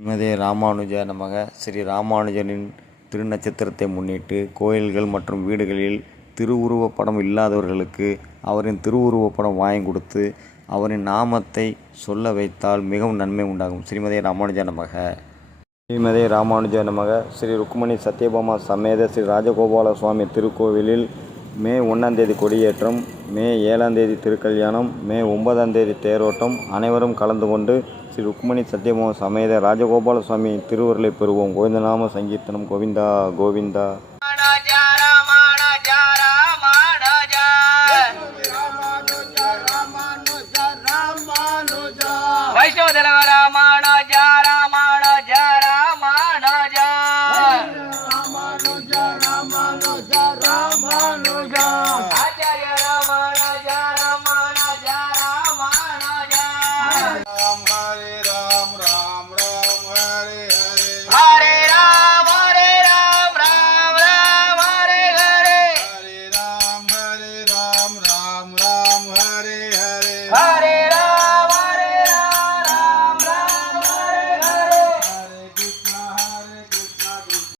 ஸ்ரீமதே ராமானுஜ நமக. ஸ்ரீ ராமானுஜரின் திருநட்சத்திரத்தை முன்னிட்டு கோயில்கள் மற்றும் வீடுகளில் திருவுருவப் படம் இல்லாதவர்களுக்கு அவரின் திருவுருவப் படம் வாங்கி கொடுத்து அவரின் நாமத்தை சொல்ல வைத்தால் மிகவும் நன்மை உண்டாகும். ஸ்ரீமதே ராமானுஜ நமக. ஸ்ரீமதே ராமானுஜ நமக. ஸ்ரீ ருக்மணி சத்யபாமா சமேத ஸ்ரீ ராஜகோபால சுவாமி திருக்கோவிலில் மே 1 கொடியேற்றம், மே 7 திருக்கல்யாணம், மே 9 தேரோட்டம். அனைவரும் கலந்து கொண்டு ஸ்ரீ ருக்மணி சத்யபாமா சமேத ராஜகோபால சுவாமி திருவருளை பெறுவோம். கோவிந்தநாம சங்கீர்த்தனம். கோவிந்தா கோவிந்தா.